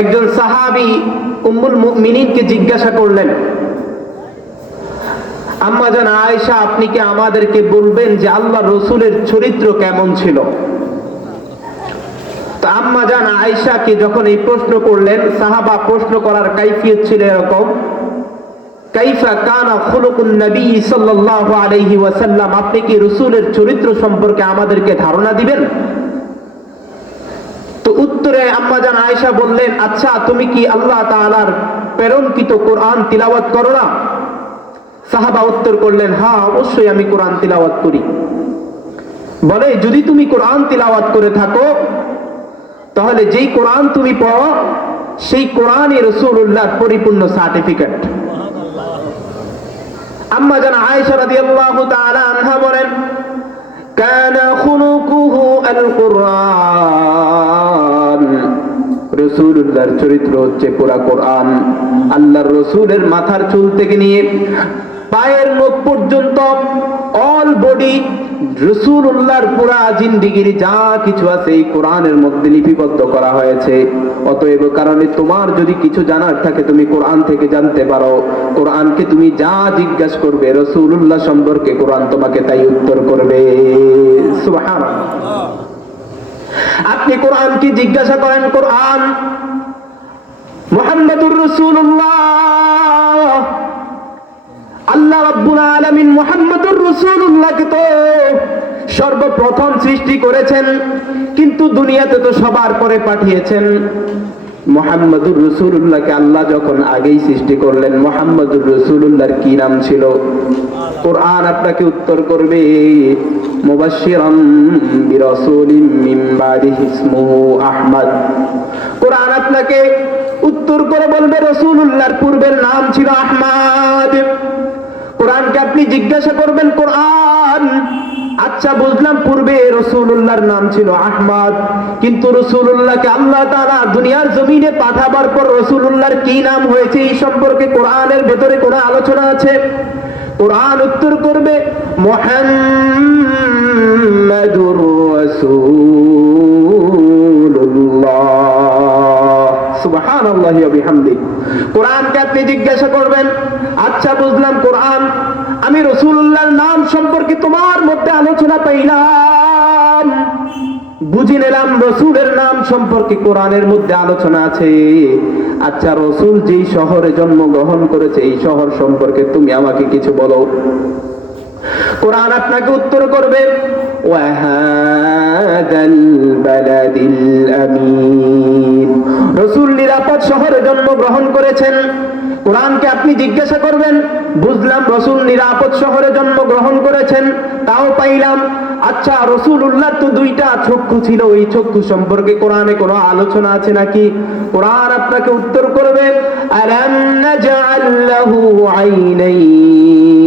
একজন সাহাবী উম্মুল মুমিনিনকে জিজ্ঞাসা করলেন, আম্মা জান আয়েশা, আপনি কি আমাদেরকে বলবেন যে আল্লাহ রসুলের চরিত্র কেমন ছিল? তো আম্মা জান আয়েশাকে যখন এই প্রশ্ন করলেন, সাহাবা প্রশ্ন করার কাইফিয়ত ছিল এরকম, কাইফা কানা খুলুকুন নবী সাল্লাল্লাহু আলাইহি ওয়াসাল্লাম, আপনি কি রাসূলের চরিত্র সম্পর্কে আমাদেরকে ধারণা দিবেন? তো উত্তরে আম্মা জান আয়েশা বললেন, আচ্ছা তুমি কি আল্লাহ তাআলার প্রেরণকৃত কোরআন তিলাওয়াত করো না? সাহাবা উত্তর করলেন, হ্যাঁ অবশ্যই আমি কোরআন তিলাওয়াত করি। বলে, যদি তুমি কোরআন তিলাওয়াত করে থাকো তাহলে যেই কোরআন তুমি পড়ো সেই কোরআনই রাসূলুল্লাহর পরিপূর্ণ সার্টিফিকেট। আম্মা জান আয়েশা রাদিয়াল্লাহু তাআলা আনহা বলেন, কানা খুলুকুহু আল কুরআন, রাসূলুল্লাহর চরিত্র হচ্ছে পুরা কোরআন। আল্লাহর রাসূলের মাথার চুল থেকে নিয়ে পায়ের নখ পর্যন্ত অল বডি রাসূলুল্লাহর পুরা জিন্দেগির যা কিছু আছে এই কোরআনের মধ্যে লিপিবদ্ধ করা হয়েছে। অতএব কারণে তোমার যদি কিছু জানার থাকে তুমি কোরআন থেকে জানতে পারো। কোরআনকে তুমি যা জিজ্ঞাসা করবে রাসূলুল্লাহ সম্পর্কে কোরআন তোমাকে তাই উত্তর করবে। সুবহানাল্লাহ। আপনি কোরআনকে জিজ্ঞাসা করেন, কোরআন মুহাম্মাদুর রাসূলুল্লাহ, আল্লাহ রাব্বুল আলামিন মুহাম্মাদুর রাসূলুল্লাহকে তো সর্বপ্রথম সৃষ্টি করেছেন, কিন্তু দুনিয়াতে তো সবার পরে পাঠিয়েছেন। মুহাম্মাদুর রাসূলুল্লাহকে আল্লাহ যখন আগেই সৃষ্টি করলেন, মুহাম্মাদুর রাসূলুল্লাহর কি নাম ছিল? কোরআন আপনাকে উত্তর করবে, মুবাশশিরাম বিরাসূলিম মিন বাদিহি ইসমুহু আহমদ। কোরআন আপনাকে উত্তর করে বলবে রাসূলুল্লাহর পূর্বের নাম ছিল আহমদ। কোরআনকে আপনি জিজ্ঞাসা করবেন, কোরআন আচ্ছা বুঝলাম পূর্বে রাসূলুল্লাহর নাম ছিল আহমদ, কিন্তু রাসূলুল্লাহকে আল্লাহ তাআলা দুনিয়ার জমিনে পাঠাবার পর রাসূলুল্লাহর কি নাম হয়েছে এই সম্পর্কে কোরআনের ভেতরে কোনো আলোচনা আছে? কোরআন উত্তর করবে, মুহাম্মাদুর রাসূলুল্লাহ। সুবহানাল্লাহি ওয়া বিহামদিহি। কোরআনকে আপনি জিজ্ঞাসা করবেন, আচ্ছা বুঝলাম কোরআন, আমি রাসূলুল্লাহর নাম সম্পর্কে তোমার মধ্যে আলোচনা পাইলাম, বুঝে নিলাম রাসূলের নাম সম্পর্কে কোরআনের মধ্যে আলোচনা আছে। আচ্ছা রাসূল যেই শহরে জন্মগ্রহণ করেছে এই শহর সম্পর্কে তুমি আমাকে কিছু বলো। কোরআন আপনাকে উত্তর করবে, ওয়াহাদাল বালাদিল আমিন, রাসূল নিরাপদ শহরে জন্মগ্রহণ করেছেন। কোরআনকে আপনি জিজ্ঞাসা করবেন, বুঝলাম রাসূল নিরাপদ শহরে জন্মগ্রহণ করেছেন, তাও পাইলাম। আচ্ছা রাসূলুল্লাহর তো দুইটা চক্ষু ছিল, ওই চক্ষু সম্পর্কে কোরআনে কোনো আলোচনা আছে নাকি? কোরআন আপনাকে উত্তর করবে, আলাম নাজআল লাহু আইনাইন।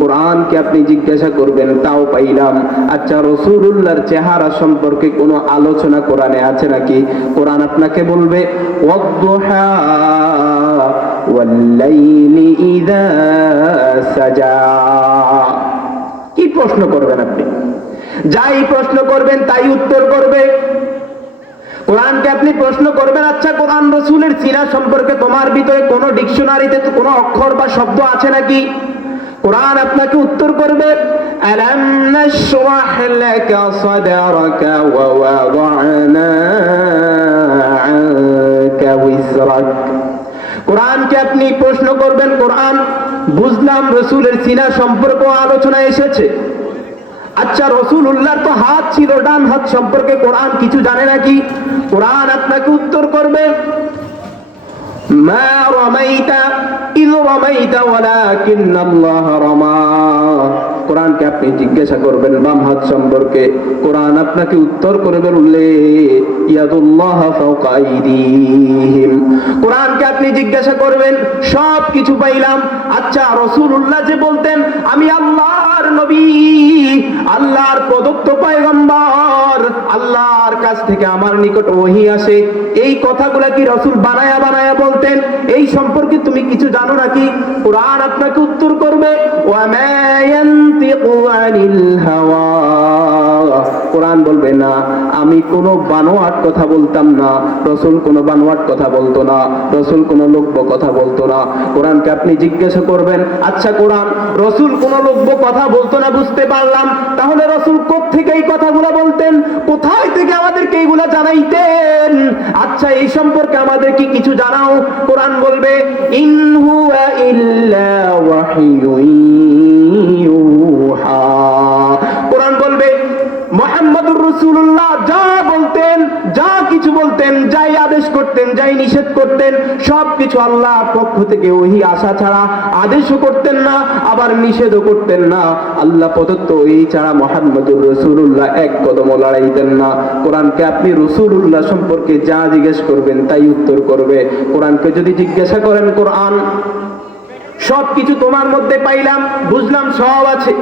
কোরআনকে আপনি জিজ্ঞাসা করবেন, তাও পাইলাম। আচ্ছা রাসূলুল্লাহর চেহারা সম্পর্কে কোনো আলোচনা কোরআনে আছে নাকি? কোরআন আপনাকে বলবে, ওয়াদ-দুহা ওয়াল-লাইলি ইযা সাজা। কি প্রশ্ন করবেন আপনি? যাই প্রশ্ন করবেন তাই উত্তর করবে। কোরআনকে আপনি প্রশ্ন করবেন, আচ্ছা কোরআন রাসূলের সিনা সম্পর্কে তোমার ভিতরে কোনো ডিকশনারিতে তো কোনো অক্ষর বা শব্দ আছে নাকি? কোরআন আপনাকে উত্তর করবে, আলাম নাশরাহ লাকা সাদরাকা ওয়া ওয়াদা'না আনকা ওয়িজরাক। কোরআনকে আপনি প্রশ্ন করবেন, কোরআন বুঝলাম রাসূলের সিনা সম্পর্কে আলোচনা এসেছে। আচ্ছা রাসূলুল্লাহর তো হাত ছিল, ডান হাত সম্পর্কে কোরআন কিছু জানে নাকি? কোরআন আপনাকে উত্তর করবে, মা রামাইতা ইয রামাইতা ওয়ালাকিন্নাল্লাহ রামা। কোরআনকে আপনি জিজ্ঞাসা করবেন বাম হাত সম্পর্কে, কোরআন আপনাকে উত্তর করে বললে, ইয়াদুল্লাহ ফাওকা আইদিহিম। কোরআনকে আপনি জিজ্ঞাসা করবেন, সব কিছু পাইলাম। আচ্ছা রাসূলুল্লাহ যে বলতেন আমি আল্লাহর নবী, আল্লাহর প্রদত্ত পয়গম্বর, আল্লাহর কাছ থেকে আমার নিকট ওহী আসে, এই কথাগুলা কি রাসূল বানায়া বানায়া বলতেন? এই সম্পর্কে তুমি কিছু জানো নাকি? কোরআন আপনাকে উত্তর করবে, ওয়া মা ইয়ানতিকু আনিল হাওয়া। কোরআন বলবে না, আমি কোনো বানোয়াট কথা বলতাম না, রসুল কোনো বানোয়াট কথা বলতো না, রসুল কোনো লোকব কথা বলতো না। কোরআনকে আপনি জিজ্ঞাসা করবেন, আচ্ছা কোরআন রসুল কোনো লোকব কথা বলতো না বুঝতে পারলাম, তাহলে রসুল কোত্থেকে এই কথাগুলো বলতেন, কোথায় থেকে আমাদেরকে এইগুলা জানাইতেন? আচ্ছা এই সম্পর্কে আমাদের কি কিছু জানাও। কোরআন বলবে ইন হুয়া ইল্লা ওয়াহিয়ুন ইউহা। কোরআন বলবে মুহাম্মদুর রাসূলুল্লাহ যা বলতেন, যা কিছু বলতেন, যাই আদেশ করতেন, যাই নিষেধ করতেন, সবকিছু আল্লাহর পক্ষ থেকে ওহী আসা ছাড়া আদেশও করতেন না, আবার নিষেধও করতেন না। আল্লাহ প্রদত্ত ওহী ছাড়া মুহাম্মদুর রাসূলুল্লাহ এক কদমও লড়াইতেন না। কোরআনকে আপনি রাসূলুল্লাহ সম্পর্কে যা জিজ্ঞেস করবেন তাই উত্তর করবে। কোরআনকে যদি জিজ্ঞাসা করেন, কোরআন সবকিছু তোমার মধ্যে পাইলাম, বুঝলাম সব আছে,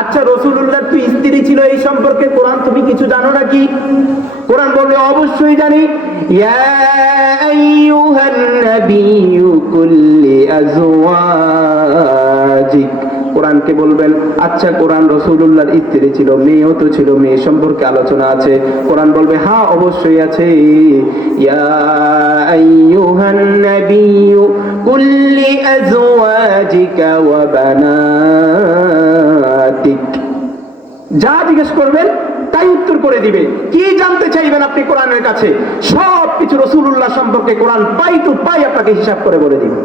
আচ্ছা রাসূলুল্লাহর তো স্ত্রী ছিল, এই সম্পর্কে কোরআন তুমি কিছু জানো নাকি? কোরআন বলবে অবশ্যই জানি। ইয়া আইয়ুহান নাবিয়্যু কুল্লি আজওয়াজিক। কোরআনকে বলবেন আচ্ছা কোরআন রাসূলুল্লাহর স্ত্রী ছিল, মেয়েও তো ছিল, মেয়ে সম্পর্কে আলোচনা আছে। কোরআন বলবে হ্যাঁ অবশ্যই আছে। ইয়া আইয়ুহান নাবিয়্যু কুল্লি আজওয়াজিকা ওয়া বানাতিক। যা জিজ্ঞেস করবেন তাই উত্তর করে দিবে। কি জানতে চাইবেন আপনি কোরআনের কাছে? সব কিছু রাসূলুল্লাহ সম্পর্কে কোরআন পাই টু পাই আপনাকে হিসাব করে বলে দিবে।